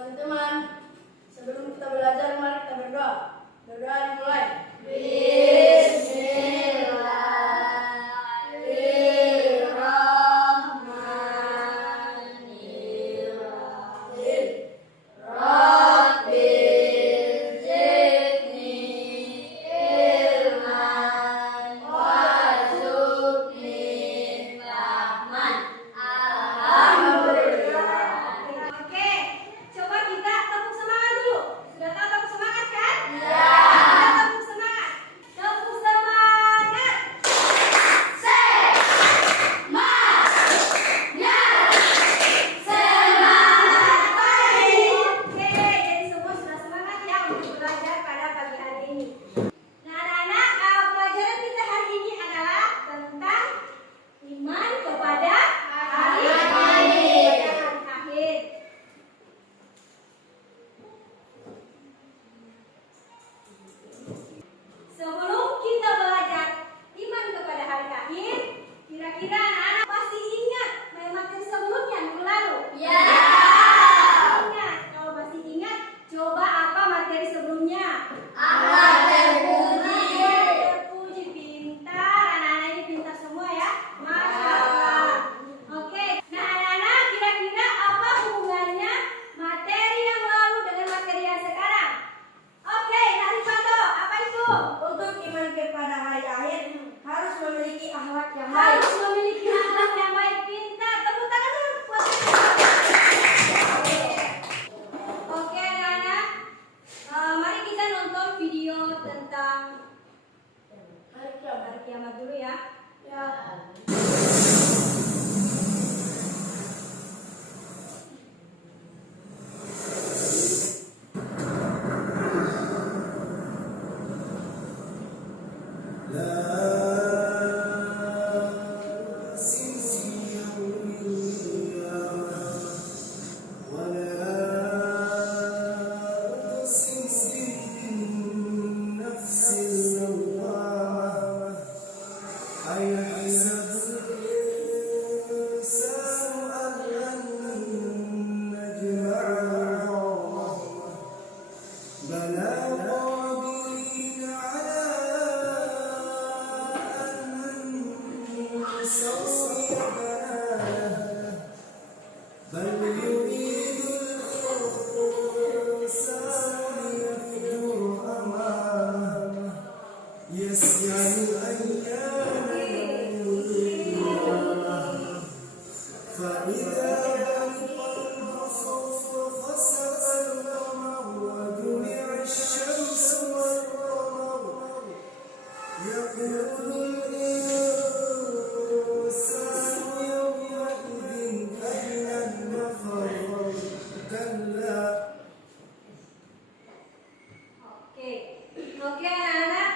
Teman-teman, sebelum kita belajar, mari kita berdoa. Berdoa dimulai. Sebelum kita belajar iman kepada hari akhir, kira-kira anak-anak masih ingat materi sebelumnya minggu lalu? Ya. Ingat. Kalau masih ingat, coba apa materi sebelumnya? Ahlak terpuji. Terpuji, pintar. Anak-anak ini pintar semua ya. Masya Allah. Oke. Nah, anak-anak, kira-kira apa hubungannya materi yang lalu dengan materi yang sekarang? Oke, Narifando, apa itu? Untuk iman kepada hari akhir harus memiliki akhlak yang baik. Harus memiliki akhlak yang baik. Pintar. Tepuk tangan dulu buat Oke, anak-anak. Mari kita nonton video tentang hari kiamat dulu ya. Ya. Oke, anak-anak.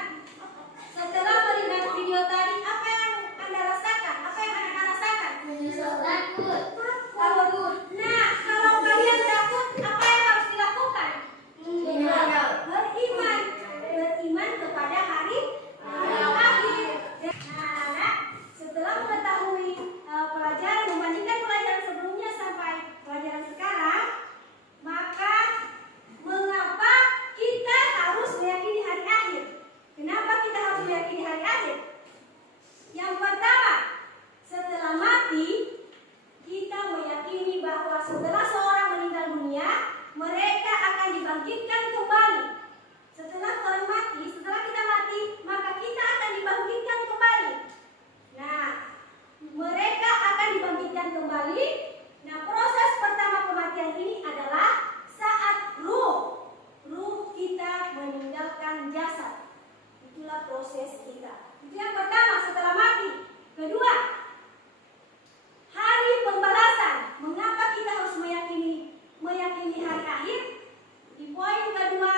Setelah melihat video tadi, apa yang Anda rasakan? Apa yang anak-anak rasakan? Takut. Nah, kalau kalian takut, apa yang harus dilakukan? Beriman. Beriman kepada hari akhir. Nah, anak, setelah mengetahui pelajaran, membandingkan pelajaran sebelumnya sampai pelajaran sekarang, maka mengapa kita harus meyakini hari akhir? Kenapa kita harus meyakini hari akhir? Yang pertama, setelah mati, kita meyakini bahwa setelah seorang meninggal dunia, mereka akan dibangkitkan kembali. Setelah kita mati, maka kita akan dibangkitkan kembali. Nah, mereka akan dibangkitkan kembali. Nah, proses pertama kematian ini adalah saat ruh kita meninggalkan jasad. Itulah proses kita. Itu yang pertama setelah mati. Kedua, hari pembalasan. Mengapa kita harus meyakini hari akhir? Di poin kedua,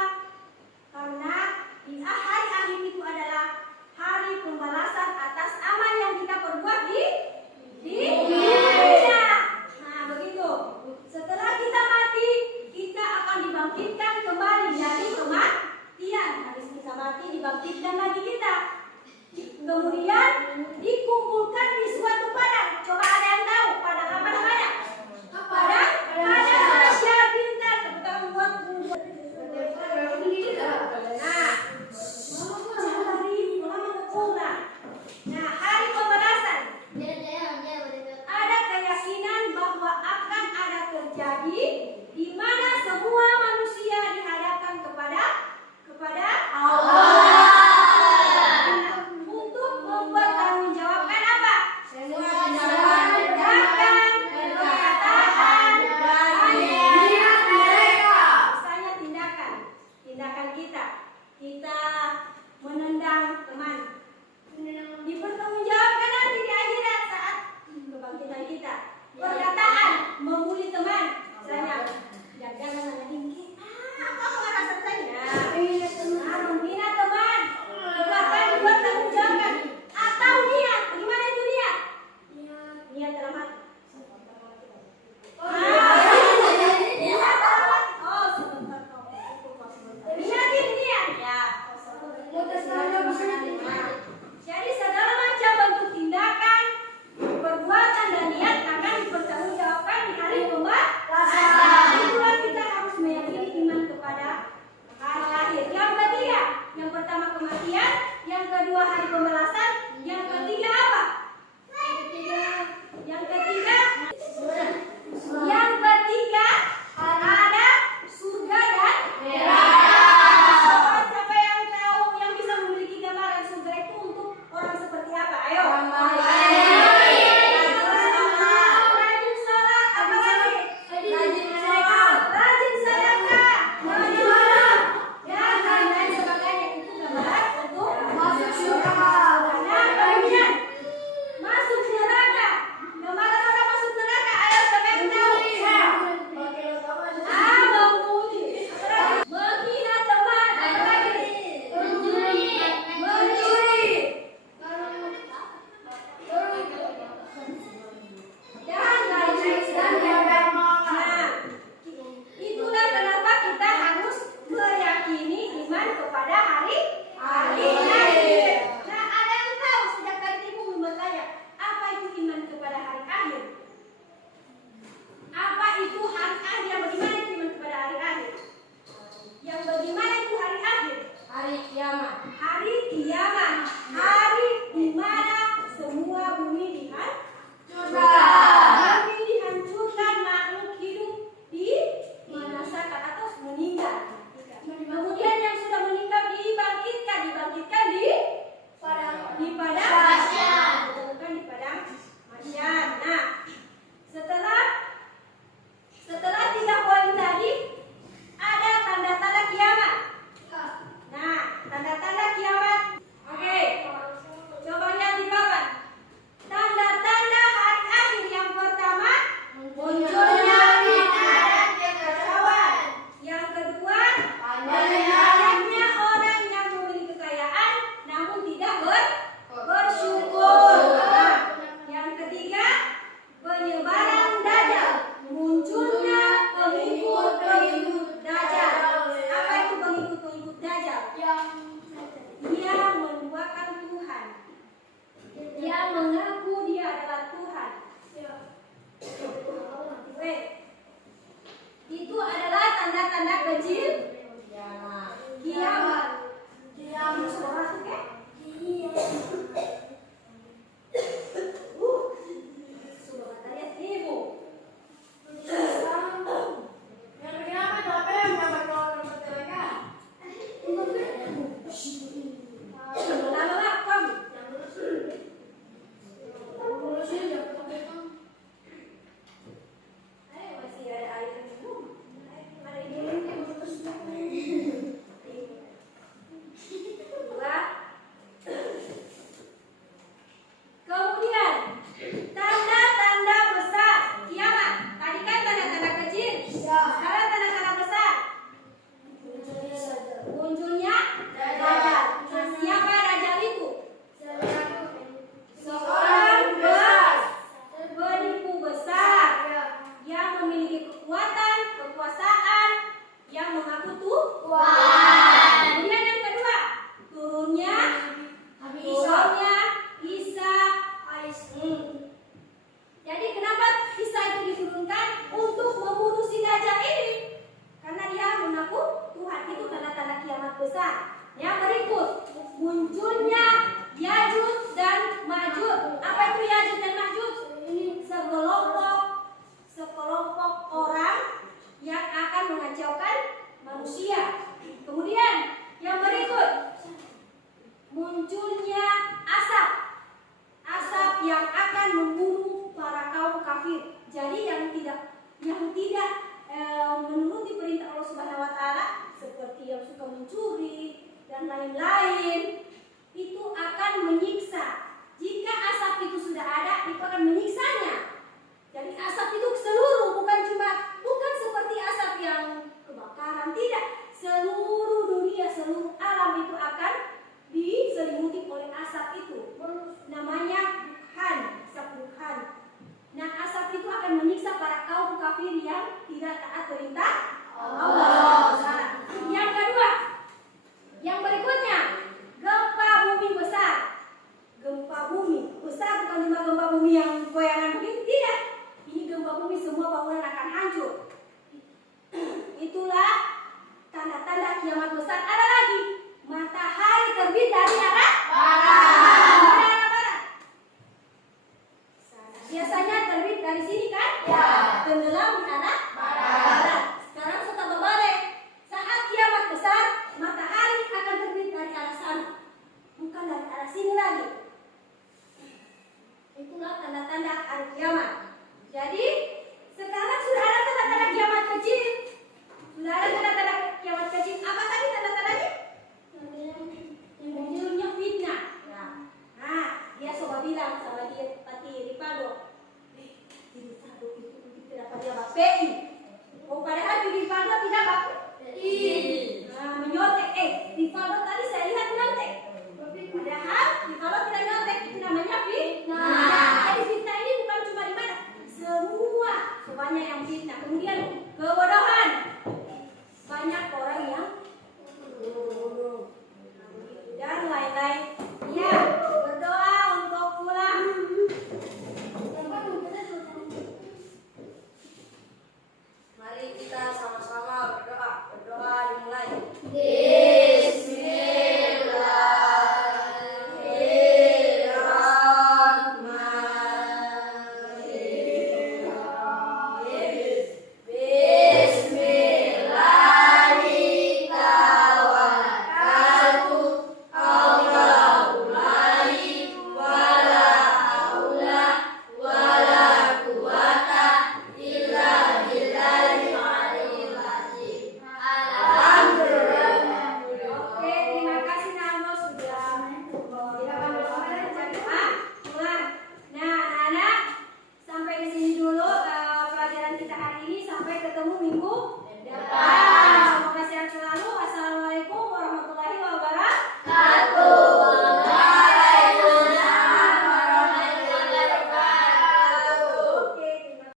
di mana semua manusia dihadapkan kepada Allah. untuk mempertanggungjawabkan apa? Semua Tindakan, perkataan, dan niat mereka. misalnya tindakan kita menendang teman, dipertanggungjawabkan nanti di akhirat saat kebangkitan kita. Perkataan, membuli teman, misalnya jangan nanya tinggi, kamu nggak rasa tanya, menghina teman, juga akan dipertanggungjawabkan. Atau niat, bagaimana itu niat? Niat dalam hati. Jadi segala macam bentuk tindakan, perbuatan dan niat akan dipertanggungjawabkan di hari pembalasan. Itulah kita harus meyakini iman kepada hari akhir. Yang ketiga, yang pertama kematian, yang kedua hari pembalasan, yang ketiga apa? Yang ketiga ada surga dan neraka. Siapa yang tahu, yang bisa memiliki gambaran surga itu untuk orang seperti apa? Ayo. Rajin sholat, apa lagi? Rajin sedekah, dan lain sebagainya. Itu gambaran untuk Masuk surga. Nah, kemudian masuk neraka. Gambaran orang masuk neraka. Ayo, siapa yang tahu? Menghina teman. Apa lagi? Mencuri. Dan lain-lain sebagainya. Nah, itulah kenapa kita harus meyakini iman kepada hari akhir. Nah, ada yang tahu sejak tadi ibu bertanya, apa itu iman kepada hari akhir? Apa itu hari akhir? Bagaimana itu iman kepada hari akhir? Yang bagaimana itu hari akhir? Hari kiamat. Hari kiamat. Hari di mana semua bumi dihancurkan, makhluk hidup di manasakan atau meninggal. Kemudian yang sudah meninggal dibangkitkan di padang mahsyar. Bukan di padang mahsyar. Nah, setelah 3 poin tadi ada tanda-tanda kiamat. Nah, tanda-tanda kiamat. Oke. Coba lihat di papan. Tanda-tanda hari akhir yang pertama, munculnya kekacauan. Yang kedua, banyaknya orang yang memiliki kekayaan namun tidak bersyukur. Nah, yang ketiga, penyebaran dajjal. Munculnya pengikut-pengikut dajjal. Apa itu pengikut-pengikut dajjal? Dia menduakan Tuhan. Dia mengaku dia adalah Tuhan. Itu adalah tanda-tanda kecil kiamat. Kiamat suara tuh kan? Sudah lihat ibu. Lama-lama kamu. Masih ada air minum. Ada ibu. yang tidak menuruti perintah Allah Subhanahu wa taala, seperti yang suka mencuri dan lain-lain, itu akan menyiksa. Jika asap itu sudah ada, itu akan menyiksanya. Jadi asap itu seluruh, bukan seperti asap yang kebakaran, tidak. Seluruh dunia, seluruh alam itu akan diselimuti oleh asap itu. Namanya dukhan, asap dukhan. Nah, asap itu akan menyiksa para kaum kafir yang tidak taat perintah Allah. Yang kedua, yang berikutnya, gempa bumi besar. Gempa bumi besar bukan cuma gempa bumi yang goyangan begitu, tidak. Ini gempa bumi, semua bangunan akan hancur. Itulah tanda-tanda kiamat besar. Ada lagi, matahari terbit dari arah barat. Biasanya terbit dari sini kan? Ya. Tenggelam di arah barat. Sekarang sudah berbalik. Saat kiamat besar, matahari akan terbit dari arah sana, bukan dari arah sini lagi. Itulah tanda-tanda hari kiamat. Jadi sekarang sudah ada tanda-tanda kiamat kecil. Sudah ada tanda-tanda kiamat kecil. Apa tadi tanda-tandanya? Munculnya fitnah. Nah, dia coba bilang sama dia Pati Ripado. Ripado itu kenapa dia BPI? Oh, padahal di Ripado tidak BPI. Nah, menyontek. Ripado tadi saya lihat nyontek. Padahal Ripado tidak nyontek, itu namanya fitnah. Jadi fitnah ini bukan cuma di mana? Semua banyak yang fitnah. Kemudian kebodohan. Banyak orang yang bodoh dan lain-lain. Ya, berdoa untuk pulang. Mari kita